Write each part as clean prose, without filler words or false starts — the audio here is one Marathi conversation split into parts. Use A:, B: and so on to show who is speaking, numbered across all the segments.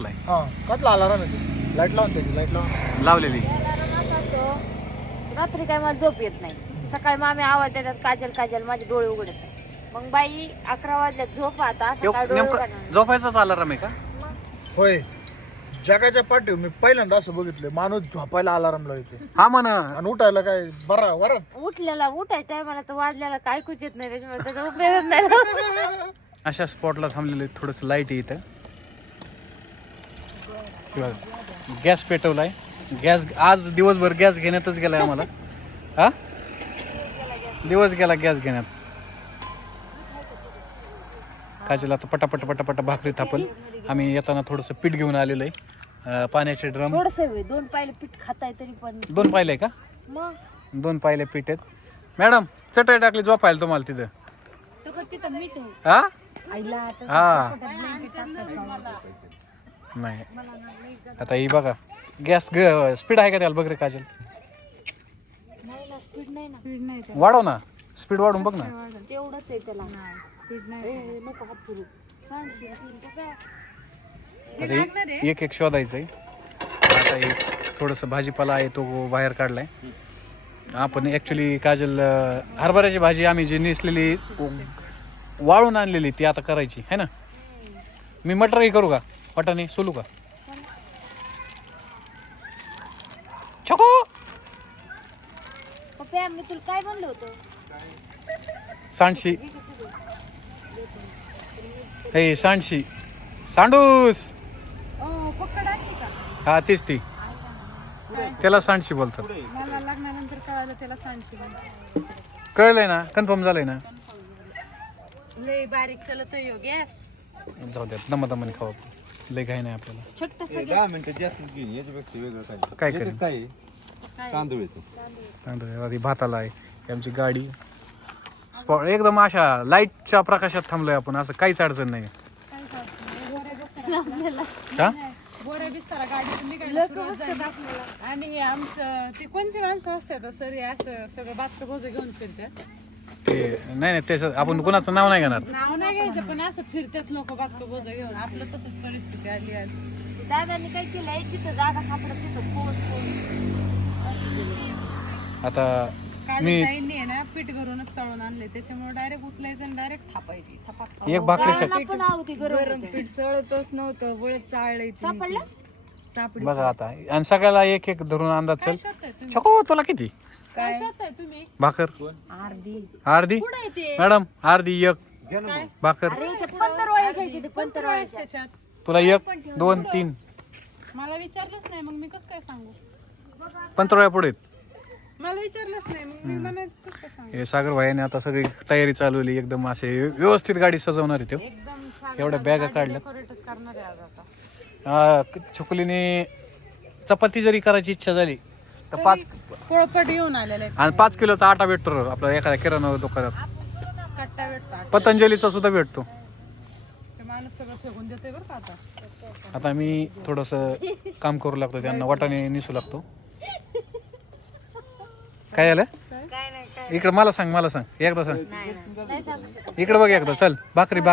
A: हा कसला अलार्म आहे? लाईट लावून त्याची लाईट लावून
B: लावलेली.
C: रात्री काय मला झोप येत नाही. सकाळी मामी आवाज देतात काजल काजल, माझे डोळे उघडत नाही. मग बाई 11 वाजल्यात झोप आता सकाळी डोळे
B: नेमकं
C: उघडणार.
B: झोपायचाच अलार्म आहे का?
A: होय. जगाच्या पाठीवर मी पहिल्यांदा असं बघितलंय, माणूस झोपायला अलार्म लावतो
B: हा म्हण.
A: आणि उठायला काय बरा वरात.
C: उठलेला उठायच्या टायमाला तर वाजल्याला काय कुछ येत नाही, त्याच्यामुळे त्याचा उपयोग नाही.
B: अशा स्पॉटला थांबलेले थोडस लाईट येतं. गॅस पेटवलाय. गॅस आज दिवसभर गॅस घेण्यातच गेलाय आम्हाला. हा दिवस गेला गॅस घेण्यात. काजल आता पटापट पटापट भाकरी थापल. आम्ही येताना थोडंसं पीठ घेऊन आलेलं आहे. पाण्याचे ड्रम.
C: थोडस 2 पायले पीठ खाताय तरी पण.
B: 2 पायले का?
C: मग
B: 2 पायले पीठ आहेत. मॅडम चटई टाकली झोपायला तुम्हाला तिथं.
C: तिथं मीठ आहे.
B: हा
C: आईला
B: हा नाही. आता ही बघा गॅस स्पीड आहे का त्याला? बघ रे काजल.
C: नाही ना, स्पीड नाही ना. स्पीड नाही
B: वाढव ना, स्पीड वाढून बघ ना.
C: तेवढंच आहे त्याला. स्पीड नाही. नको हात फिरू. सांडशील काय.
B: आता एक एक शोधायचंय. आता हे थोडंसं भाजीपाला आहे तो बाहेर काढलाय. आपण ॲक्च्युली काजल हरभऱ्याची भाजी आम्ही जी नेसलेली वाळून आणलेली ती आता करायची है ना. मी मटरही करू का? वाटाणे सोलू का? छको
C: पप्पा मी तुला काय म्हणलं होतं?
B: सांडशी. हे सांडशी सांडूस. हा तीच ती. त्याला सांडशी बोलतात.
D: मला लग्नानंतर कळालं त्याला सांडशी म्हणतात.
B: कळलंय ना? कन्फर्म झालंय ना?
D: लय बारीक चलतोय हो गॅस.
B: जाऊ द्या दमादमाने खाऊ. लय काही नाही आपल्याला.
C: छोटस
E: 10 मिनिटं जास्तच घेईन, याच्यापेक्षा वेगळं काय
B: काय
E: याच्यात
B: करेन?
E: काय आहे? तांदूळ येतो.
B: तांदूळ भाताला आहे. ही आमची गाडी स्पॉट एकदम अशा लाईटच्या प्रकाशात थांबलोय आपण. असं काहीच अडचण नाही. का?
D: बोऱ्या बिस्तारा गाडीतून निघायला सुरुवात झाली. आणि हे आमचं ते कोणची माणसं असतात सर, हे असं सगळं बाचकं बोज घेऊन फिरतात.
B: ते नाही ते आपण कोणाचं नाव नाही घेणार.
D: नाव नाही घ्यायचं, पण असं फिरतात लोक बाचकं बोज घेऊन. आपलं तसंच परिस्थिती आली आज.
C: दादांनी काय केलंय, तिथं जागा सापडत तिथं
B: आता
D: काजल ताईंनी आहे ना पीठ घरूनच चळून आणले, त्याच्यामुळे डायरेक्ट उचलायचं आणि डायरेक्ट थापायची.
B: एक भाकरी
C: पण आवती गरम
D: पीठ चळतच नव्हतं, वळत चाळलंय.
C: सापडलं.
D: सापडी
B: बघा आता आणि सगळ्याला एक एक धरून अंदाज चल.
D: शोधताय तुम्ही?
B: छको तुला किती
D: काय शोधताय तुम्ही?
B: भाकर?
C: अर्धी.
B: अर्धी
D: कुठं आहे ते?
B: मॅडम अर्धी एक भाकर.
C: अरे ते पंतरवाळे घ्यायचे, ते पंतरवाळे.
D: त्याच्यात
B: तुला 1 2 3
D: मला विचारलंच नाही, मग मी कसं काय सांगू?
B: पंधरा पुढे.
D: मला विचारलंच नाही, मग मी मला कसं काय सांगू?
B: हे सागर भाईने आता सगळी तयारी चालवली. एकदम असे व्यवस्थित गाडी सजवणार आहे तो.
D: एकदम
B: एवढ्या बॅगा काढल्या.
D: डेकोरेटच करणार आहे आज आता.
B: छकुलीने चपाती जरी करायची इच्छा झाली तर 5
D: पोळपट घेऊन आलेले आहेत.
B: आणि 5 किलोचा आटा भेटतो आपल्याला एखाद्या किराणा दुकानात.
D: कट्टा भेटतात.
B: पतंजलीचा सुद्धा भेटतो.
D: ते माणूस सगळं फेकून देतोय बरं का आता.
B: आता मी थोडंसं काम करू लागतो, त्यांना वाटाणे निसू लागतो. काय झालं?
C: काय नाही काय
B: इकडं मला सांग एकदा सांग.
C: नाही सांगू शकत.
B: इकडे बघ एकदा. चल भाकरी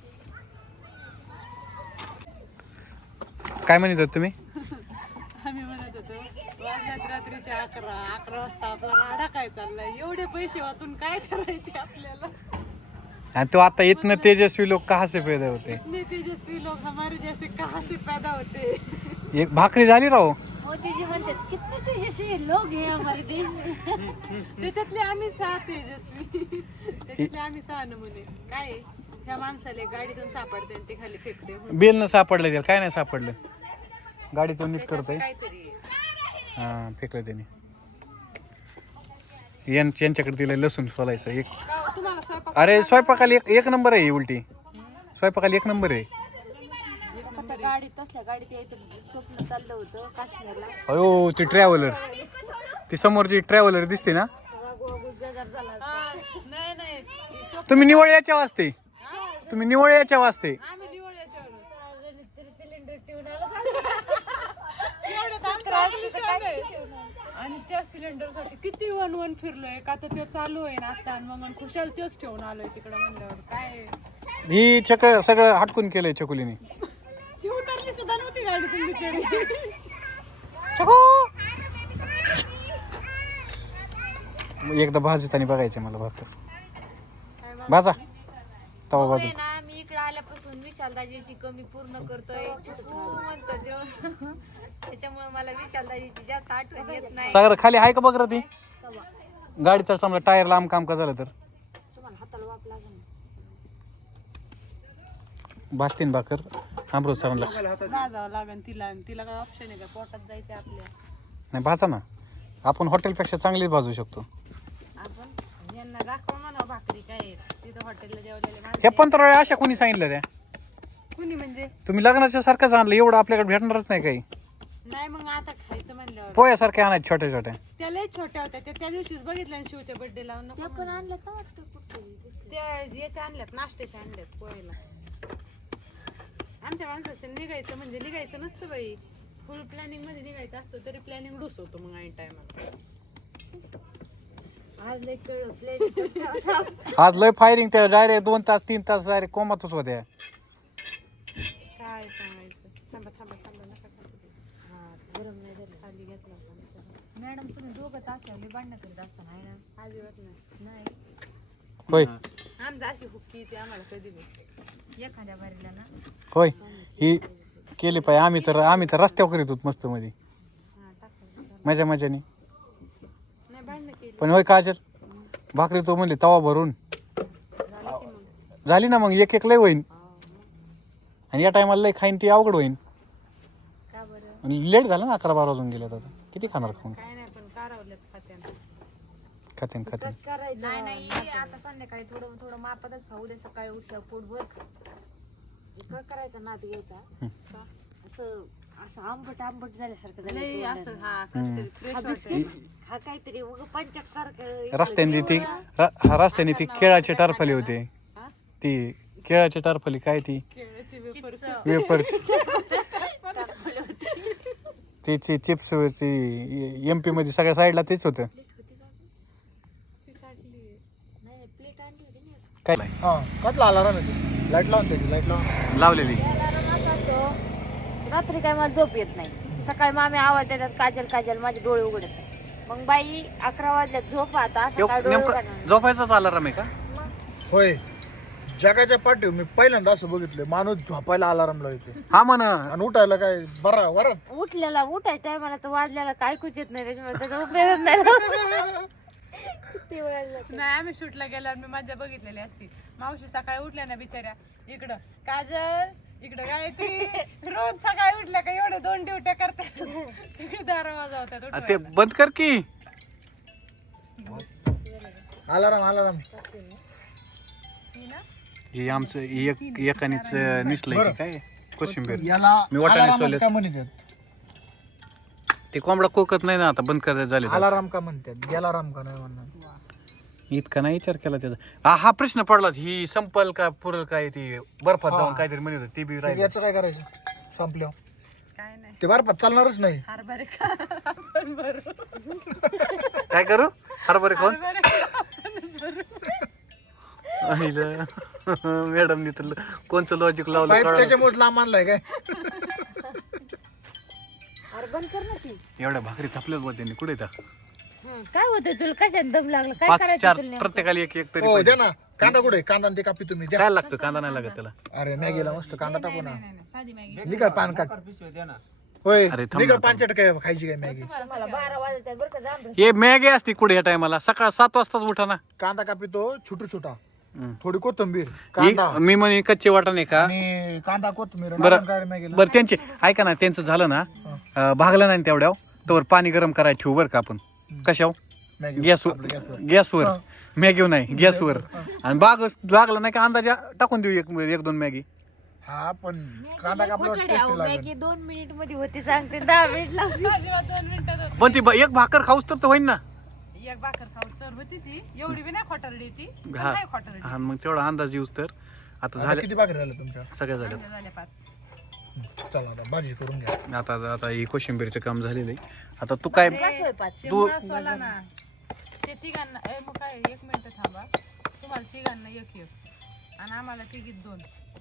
B: काय म्हणत होत तुम्ही?
D: आम्ही म्हणत होतो वाजल्यात रात्रीचे 11 वाजता आपला राडा काय चाललाय, एवढे पैसे वाचून काय करायचे आपल्याला.
B: आणि तो आता इतने तेजस्वी लोक कहा से पैदा होते.
D: इतने तेजस्वी लोग हमारे जैसे कहाँ से पैदा होते.
B: एक भाकरी झाली राव.
C: मोदी जी म्हणतात कितने तेजस्वी लोग हैं हमारे देश में.
D: त्याच्यातले आम्ही 6 तेजस्वी. त्याच्यातले आम्ही 6 नमुने. काय आहे? ह्या माणसाला गाडीतून सापडते आणि ते खाली फेकते.
B: बेल न सापडलं त्याला. काय नाही सापडलं. गाडीतून नीट करतोय.
D: काहीतरी
B: हा फेकलं त्याने. यांच्याकडे तिला लसूण सोलायचं एक.
D: तुम्हाला स्वयंपाक
B: अरे स्वयंपाकाला एक नंबर आहे. उलटी स्वयंपाकाला 1 नंबर आहे.
C: आता गाडीत तसल्या गाडीत यायचं स्वप्न चाललं होतं काश्मीरला.
B: अयो ती ट्रॅव्हलर, ती समोरची ट्रॅव्हलर दिसते ना.
D: नाही नाही
B: तुम्ही निवळ याच्या वाजते. तुम्ही निवळ याच्या वाजते.
D: आम्ही निवड याच्यावर आणि त्या सिलेंडर साठी किती वन फिरलोय का, तर ते चालू आहे ना आता. आणि मग खुशाल तेच ठेवून आलोय तिकडे म्हणल्यावर काय.
B: ही सगळं हटकून केलंय छकुलीने.
D: ती उतरली सुद्धा नव्हती गाडीतून बिचारी.
B: एकदा भाजताना बघायचं मला भाकर भाजा तवा भाजून.
C: ना मी इकडे आल्यापासून विशालदाजीची कमी पूर्ण करतोय म्हणतो जेव्हा त्याच्यामुळे मला विशालदाजीची जास्त आठवण येत नाही.
B: सागर खाली आहे का बघ रे ती गाडीचा समजा टायर लांब काम का झालं तर
C: तुम्हाला हाताला वाप लागेल.
B: भाजतीन भाकर अमृत सरांना.
D: भाजावं लागेल तिला, आणि तिला काय ऑप्शन आहे का पोटात जायचं आपल्या.
B: नाही भाजा ना, आपण हॉटेलपेक्षा चांगलीच भाजू शकतो.
D: आपण यांना दाखवा म्हणा भाकरी काय आहेत. तिथं हॉटेलला जेवलेले
B: ह्या 15 अशा कोणी सांगितलं त्या
D: कुणी म्हणजे
B: तुम्ही लग्नाच्या सारखंच आणलं, एवढं आपल्याकडे भेटणारच नाही काही.
D: नाही मग आता खायचं म्हणल्यावर
B: पोह्यासारखे आणायचे छोट्या छोट्या.
D: त्या लय छोट्या होत्या त्या दिवशीच बघितल्या ना शिवच्या बर्थडे लावून नको
C: त्या पण
D: म्हणून.
C: आणलं तर वाटतं कुठतरी.
D: त्या याच्या आणल्यात नाश्त्याच्या आणल्यात पोहायला. आमच्या माणसाचं निघायचं म्हणजे निघायचं नसतं बाई, फुल प्लॅनिंग मध्ये निघायचं असतं तरी प्लॅनिंग डूस होतो मग ऐन टायमाला.
C: आज लय कळलं प्लेट.
B: आज लय फायरिंग त्या डायरेक्ट 2 तास 3 तास डायरेक्ट कोमातच होत्या.
D: काय सांगायचं. थांबा थांबा थांबा नका खाली.
C: गरम नाही झालं.
D: खाली घेतला होता.
C: मॅडम तुम्ही दोघंच असल्यावर भांडण करीत असताना आहे ना.
D: अजिबात नाही.
C: नाही
B: होय
D: आमचं अशी हुक्की येते आम्हाला कधी बी.
C: एखाद्या बारीला ना
B: होय ही केली पाहिजे. आम्ही तर रस्त्यावर करीत होत मस्त मध्ये
D: हा टाकायचं.
B: मजा मजाने.
D: नाही भांडणं केली
B: पण होय काजल भाकरी तो म्हणली तवा भरून
D: झाली की मग.
B: झाली ना मग एक लय होईन, आणि या टायमाला लय खाईन ती अवघड होईन.
D: का बरं
B: लेट झालं ना 11-12 वाजून गेल्या तर किती खाणार खाऊन.
D: काय नाही पण कारावल्यात खात्यानं.
B: खातेन
C: करायचं. नाही नाही आता संध्याकाळी थोडं थोडं मापातच खाऊ दे. सकाळी उठल्यावर पोटभर खा. इतकं करायचं नाद घ्यायचा. असं असं आंबट आंबट झाल्यासारखं झालं
D: लय
C: तोंडाला.
D: असं हा कसतरी फ्रेश
C: हा
D: वाटतं.
C: बिस्किट खा काहीतरी उग पंचक सारखं.
B: रस्त्याने ती रस्त्याने ती केळाची टारफली होते,
D: हा?
B: ती केळाची टारफली काय ती
D: केळ्याची वेफर्स.
C: चिप्स.
B: वेपर्स त्याची चिप्स ती MP मध्ये सगळ्या साईडला तेच होतं.
D: ती काढली.
C: नाही प्लेट आणली होती ना.
B: काय
A: हा कसला अलाराम आहे? लाईट लावून त्याची लाईट लावून.
B: लावलेली.
C: अलार्म असा असतो, रात्री काय मला झोप येत नाही. सकाळी मामी आवाज देतात काजल काजल, माझे डोळे उघडत नाही. मग बाई 11 वाजल्यात झोप आता सकाळी डोळे
B: नेमकं
C: उघडणार.
B: झोपायचाच अलाराम आहे का?
A: होय जगाच्या पाठीवर मी पहिल्यांदा असं बघितलंय, माणूस झोपायला अलाराम लावतो
B: हा म्हण.
A: आणि उठायला काय बरा वरात.
C: उठलेला उठायच्या टायमाला तर वाजल्याला काय ऐकूच येत नाही, त्याच्यामुळे त्याचा उपयोगच नाही. किती वेळा झाला.
D: नाही आम्ही शूटला गेल्यावर मी मजा बघितलेली असती. मावशी सकाळी उठल्या ना बिचाऱ्या, इकडं काजल इकडं गायत्री, रोज सकाळी उठल्या का एवढे 2 ड्युट्या करतात. सगळे दारा वाजवतात
B: ते
D: उठवायला.
B: बंद कर की.
A: Alarm alarm.
D: ही ना
B: हे आमचं एकानीच निसलंय की काय कोशिंबीर.
A: याला
B: मी वाटाणे
A: अलाराम
B: सोलत.
A: का म्हणतात?
B: ते कोंबडा कोकत नाही ना आता, बंद करायचं झाले.
A: अलाराम का म्हणतात? गेलाराम का नाही म्हणणार?
B: इतका नाही विचार केला त्याचा. हा प्रश्न पडला, ही संपल का पुरल काय, ती बर्फात जाऊन काहीतरी म्हणत होती ती बी राहिली.
A: याचं काय करायचं संपल्यावर?
D: काय नाही
A: ते बर्फात चालणारच नाही.
D: हरभरे खा आपण भरू.
B: काय करू हरभरे कोण
D: हरभरे खा आपणच भरू.
B: मॅडमनी तर कोणचं लॉजिक लावलं
A: पाईप
B: कळलं.
A: त्याच्यामुळे लांब आणलाय काय?
C: अरे बंद कर ना ती.
B: एवढ्या भाकरी थापल्याच बा त्यांनी कुठे त्या
C: काय होतं तुला, कशात दम लागला, काय
B: 5-4
C: करायचं तुला?
B: प्रत्येकाला एक एक तरी
A: हो
B: पाहिजे.
A: द्या ना. कांदा कुठे? कांदा आणि ते कापी तुम्ही द्या.
B: काय लागतं, कांदा नाही लागत त्याला.
A: अरे मॅगीला मस्त कांदा टाकू ना.
D: नाही नाही साधी मॅगी.
A: निघा पान काट. होय
B: अरे थांब
A: निघा
B: ना,
A: पानचट काय खायची काय मॅगी?
C: मला 12 वाजता बरं का जांभळं.
B: हे मॅगी असते कुठे या टायमाला, सकाळ 7 वाजताच उठा ना.
A: कांदा कापी तो छोटा छोटा,
B: हम्म.
A: थोडी कोथिंबीर, कांदा
B: मी म्हणे कच्चे वाटाणे का.
A: आणि कांदा कोथिंबीर.
B: बरं.
A: आणि काय मॅगीला?
B: बरं त्यांचे ऐका ना, त्यांचं झालं ना, भागलं नाही तेवढ्या तर पाणी गरम करायला ठेवू बरं का आपण. कशावर?
A: मॅगी
B: गॅसवर. गॅसवर मॅगी नाही गॅसवर. आणि बाग लागला नाही का अंदाजा टाकून देऊ 1-2 मॅगी.
A: हा पण कांदा कापल्यावर
C: खोटं आहे, अहो,
A: टेस्टी लागेल.
C: मॅगी 2 मिनिट मध्ये होती सांगते, 10 मिनिट लागली.
D: अजिबात 2 मिनिटात होतं.
B: पण ती एक भाकर खाऊस तर होईन ना.
D: एक भाकर खाऊस तर होती ती, एवढी बी नाही खोटारडी ती, पण
B: हा.
D: नाही खोटारडी.
B: हा मग तेवढा अंदाज येऊस तर. आता
A: आता
B: झाले
A: किती भाकरी झाल्या तुमच्या?
B: सगळ्या झाल्या.
D: आमच्या झाल्या 5.
A: चला आता भाजी करून घ्या.
B: आता आता ही कोशिंबीरचं काम झालेलं आहे. आता तू काय
D: ते मुळासवाला ना, ते तिघांना मग काय 1 मिनिट थांबा. तुम्हाला तिघांना 1-1 आणि आम्हाला तिघीत 2.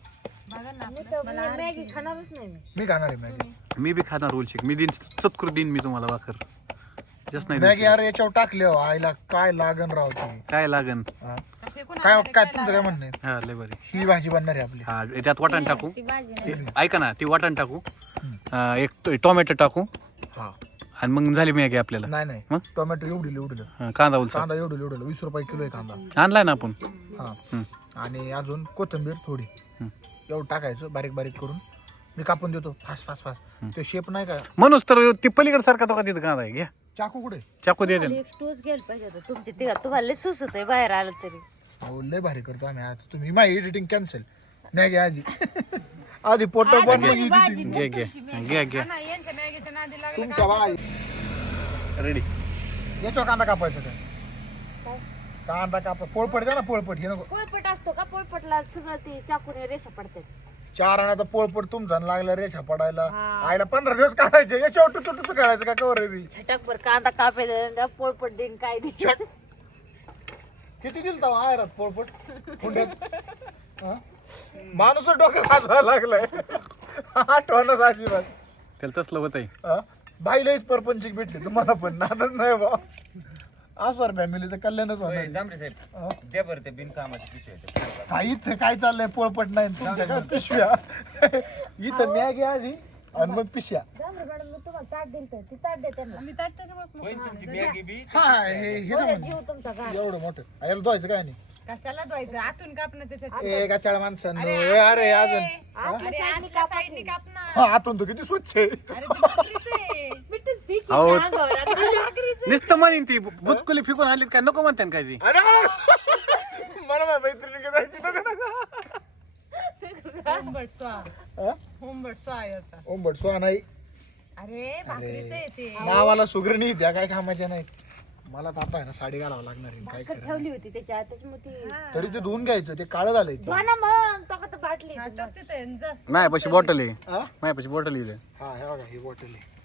D: बघा ना
C: मी तर मॅगी खाणारच नाही
A: मी खाणार आहे मॅगी.
B: मी बी खाणार रोल शेक. मी दिन चतकुर दिन मी तुम्हाला भाकर जस्ट नाही
A: मॅगी अरे याच्यावर टाकले हो आईला काय लागन राव तुम्ही.
B: काय लागन.
A: हा.
D: फेकून
A: काय काय तुमचं काय म्हणणं आहे?
B: हा लय बरी.
A: ही भाजी बनणार आहे आपली.
B: हा त्यात वाटण टाकू.
C: ती भाजी नाही
B: ते- ऐका ना ती वाटण टाकू. एक टोमॅटो टाकू
A: हा
B: आणि मग झाली मॅगी आपल्याला.
A: नाही नाही
B: मग?
A: टोमॅटो एवढी
B: हा, कांदा उलसा
A: कांदा एवढं 20 रुपये किलो आहे कांदा.
B: आणलाय ना आपण.
A: हा
B: हम्म.
A: आणि अजून कोथिंबीर थोडी
B: हम्म.
A: एवढं टाकायचं बारीक बारीक करून मी कापून देतो फास्ट फास्ट फास्ट. ते शेप नाही का
B: म्हणूनच तर ती पलीकडे सारखा तो का तिथं कांदा आहे घ्या
A: चाकू कुठे?
B: चाकू दे दे.
C: एक स्टोच घ्यायला पाहिजे होता तुमचे ते तुम्हाला लय सुचत आहे बाहेर आलं तरी.
A: अहो लय भारी करतो आम्ही आता. तुम्ही माझी एडिटिंग कॅन्सल मॅगी आधी आधी फोटो पण मग एडिटिंग.
B: घ्या घ्या घ्या घ्या
D: ना यांच्या मॅगीच्या नादी लागले
A: तुमच्या बाई
B: रेडी.
A: याच्यावर कांदा कापायचा काय? कांदा कापा पोळपट द्या ना पोळपट हे नको.
C: पोळपट असतो का पोळपटला सगळं ते चाकूने रेषा पडतात.
A: 4 आण्याचा पोळपट तुमचा लागला रेषा पडायला.
C: हा.
A: आईला 15 दिवस काढायचे याच्यावर टुटू करायचं का कवर बी.
C: झटकभर कांदा कापायचा पोळपट देईन काय देईन.
A: छट. किती दिल तर आयरात पोळपट हुंड्यात हा? माणूस डोकं खाजवायला लागलाय. आठवणच अजिबात.
B: त्याला तसलं होत आहे.
A: हा? बाईलाच परपंचिक भेटली तुम्हाला पण नानच नाही बा. आसवर फॅमिलीचं कल्याणच होणार.
E: जांभरे साहेब द्या बरं ते बिनकामाची पिशवी आहे.
A: काही इथं काय चाललंय पोळपट नाही तुमच्या काय पिशव्या. इथं मॅगी आधी आणि मग पिशव्या.
C: मॅडम मी तुम्हाला ताट दिलं तर ती ताट दे त्यांना.
D: मी ताट त्याच्यामुळेच
E: होईल तुमची मॅगी बी
A: हा हे ना म्हणजे.
C: जीव तुमचा घाल.
A: एवढं मोठं याला धुवायचं काय नाही.
D: कशाला धुवायचं आतून कापणं त्याच्यात
A: ए गाचाळ माणसांनो अरे अजून
D: अरे आतल्या साईडने काप ना.
A: हा आतून तर किती स्वच्छ आहे.
D: अरे ते भाकरीच आहे.
C: मिठीच पीक
B: अहो.
C: आहे अंगावर. आता
B: नुसतं म्हणीन ती बुचकुली फिकून आणलीत काय नको म्हणते काय ती.
A: अरे मला माझ्या मैत्रिणी जायची नका नका.
D: होमबट स्वा
A: हा?
D: होमबट स्वा याचा.
A: ओंबट स्वा नाही
D: अरे भाकरीच आहे ते.
A: नावाला सुगरणी त्या काय कामाच्या नाही. मला तर आता आहे ना साडी घालावं लागणार आहे काय
C: भाकर ठेवली होती त्याच्यात त्याच्यामुळे ती
A: तरी ते धुवून घ्यायचं ते काळं झालंय ते.
C: धुवा ना मग तो का बाटली
D: हा, चल तिथे जा.
B: माझ्यापाशी बॉटल आहे.
A: हा
B: माझ्यापाशी बॉटल आहे.
A: हा हे बघा ही बॉटल आहे.